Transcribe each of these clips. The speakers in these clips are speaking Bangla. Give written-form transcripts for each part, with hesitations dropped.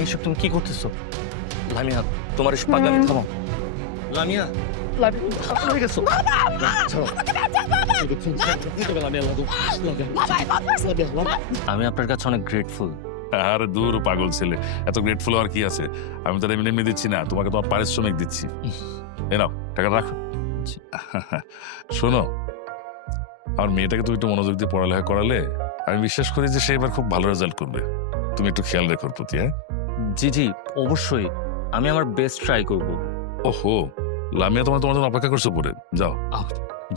লামিয়া, এসব তুমি কি করতেছো? লামিয়া, তোমার এসব পাগলামি থামাও। লামিয়া, হয়ে গেছো। আমি আপনার কাছে অনেক গ্রেটফুল। আরে দূর পাগল ছেলে, এত গ্রেটফুল আর কি আছে? আমি তো এমনি এমনি দিচ্ছি না, তোমাকে তোমার পারিশ্রমিক দিচ্ছি। এ নাও টাকা রাখো। শোনো, আমার মেয়েটাকে তুমি একটু মনোযোগ দিয়ে পড়ালেখা করালে আমি বিশ্বাস করি যে সে এবার খুব ভালো রেজাল্ট করবে। তুমি একটু খেয়াল রেখো ওর প্রতি। হ্যাঁ জি জি, অবশ্যই আমি আমার বেস্ট ট্রাই করব। ওহো, লামিয়া তোমার জন্য অপেক্ষা করছো পরে যাও।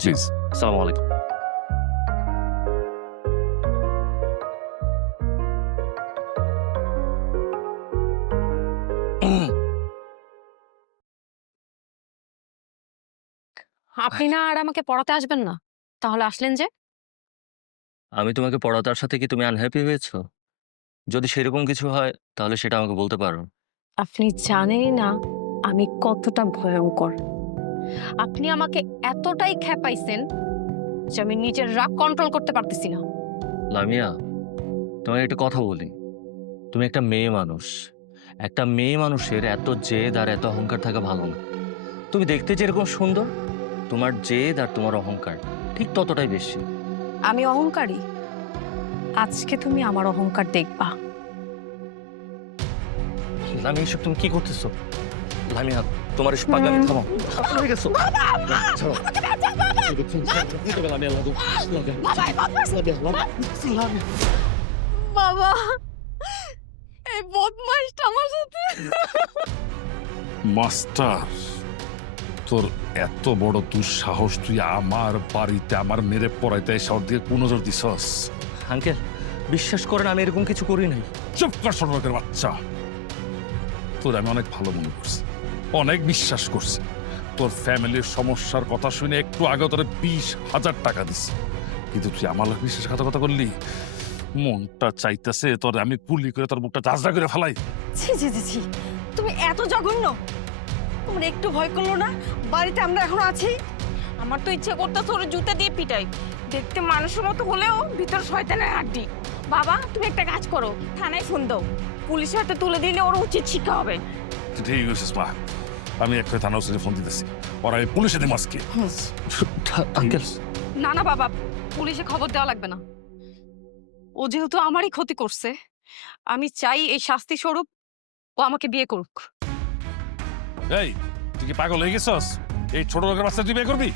জি, প্লিজ। আসসালামু আলাইকুম। আপনি না আর আমাকে পড়াতে আসবেন না, তাহলে আসলেন যে? আমি তোমাকে পড়াতার সাথে কি তুমি আনহ্যাপি হয়েছো? যদি সেরকম কিছু হয় তাহলে সেটা আমাকে বলতে পারো। আপনি জানেনই না আমি কতটা ভয়ঙ্কর। আপনি আমাকে এতটাই খেপাইছেন যে আমি নিজের রাগ কন্ট্রোল করতে পারতেছি না। লামিয়া, তোমাকে একটা কথা বলি, তুমি একটা মেয়ে মানুষ। একটা মেয়ে মানুষের এত জেদ আর এত অহংকার থাকা ভালো না। তুমি দেখতে যেরকম সুন্দর, তোমার জেদ আর তোমার অহংকার ঠিক ততটাই বেশি। আমি অহংকারী? আজকে তুমি আমার অহংকার দেখবা। লামিয়া, এসব তুমি কি করতেছো? লামিয়া, তোমার এসব পাগলামি থামাও। হয়ে গেছো। বাবা, এই বদমাইশটা আমার সাথে। মাস্টার, তোর এত বড় দুঃসাহস, তুই আমার বাড়িতে আমার মেরে পড়াইতে শহর দিয়ে কোন নজর দিছস? আঙ্কেল, বিশ্বাস করেন আমি এরকম কিছু করি নাই। চুপ কর ছোট লোকের বাচ্চা। তোর আমি অনেক ভালো মনে করছি, অনেক বিশ্বাস করছি। তোর ফ্যামিলির সমস্যার কথা শুনে একটু আগে তোর 20,000 টাকা দিছি, কিন্তু তুই আমার লোক বিশ্বাসঘাতকতা করলি। মনটা চাইতেছে তোর আমি গুলি করে তোর মুখটা ঝাঁঝরা করে ফেলাই। ছি ছি ছি ছি, তুমি এত জঘন্য! তোমার একটু ভয় করলো না? বাড়িতে আমরা এখন আছি। আমার তো ইচ্ছে করতেছে ওর জুতা দিয়ে পিটাই। দেখতে মানুষের মতো হলেও ভিতর শয়তানের হাড্ডি। বাবা, তুমি একটা কাজ করো, থানায় ফোন দাও। পুলিশের হাতে তুলে দিলে ওর উচিত শিক্ষা হবে। ঠিক আছে মা, আমি একটা থানা ওসিকে ফোন দিতেছি, ওরা আমি পুলিশে দিই আজকে। আঙ্কেল, না না বাবা, পুলিশে খবর দেওয়া লাগবে না। ও যেহেতু আমারই ক্ষতি করছে, আমি চাই এই শাস্তি স্বরূপ ও আমাকে বিয়ে করুক। এই, তুই কি পাগল হয়ে গেছস? এই ছোট লোকের বাচ্চা তুই বিয়ে করবি?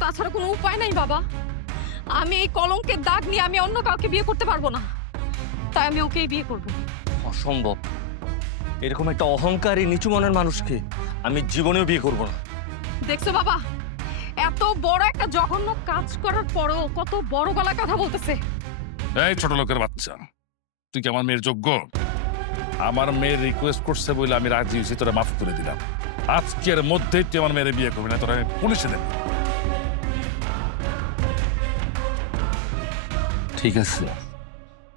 তাছাড়া কোনো উপায় নাই বাবা। আমি এই কলঙ্কের দাগ নিয়ে আমি অন্য কাউকে বিয়ে করতে পারবো না, তাই আমি ওকেই বিয়ে করবো। অসম্ভব। এরকম একটা অহংকারী নিচু মনের মানুষকে আমি জীবনেও বিয়ে করব না। দেখছো বাবা, এত বড় একটা জঘন্য কাজ করার পরেও কত বড় গলা কথা বলতেছে। এই ছোট লোকের বাচ্চা, তুই কি আমার মেয়ের যোগ্য? আমার মেয়ের রিকোয়েস্ট করছে বলে আমি রাজি হয়েছি, তোরা মাফ করে দিলাম। আজকের মধ্যেই তুই আমার মেয়ের বিয়ে করবি না, তোরা আমি পুলিশে দেব। ঠিক আছে,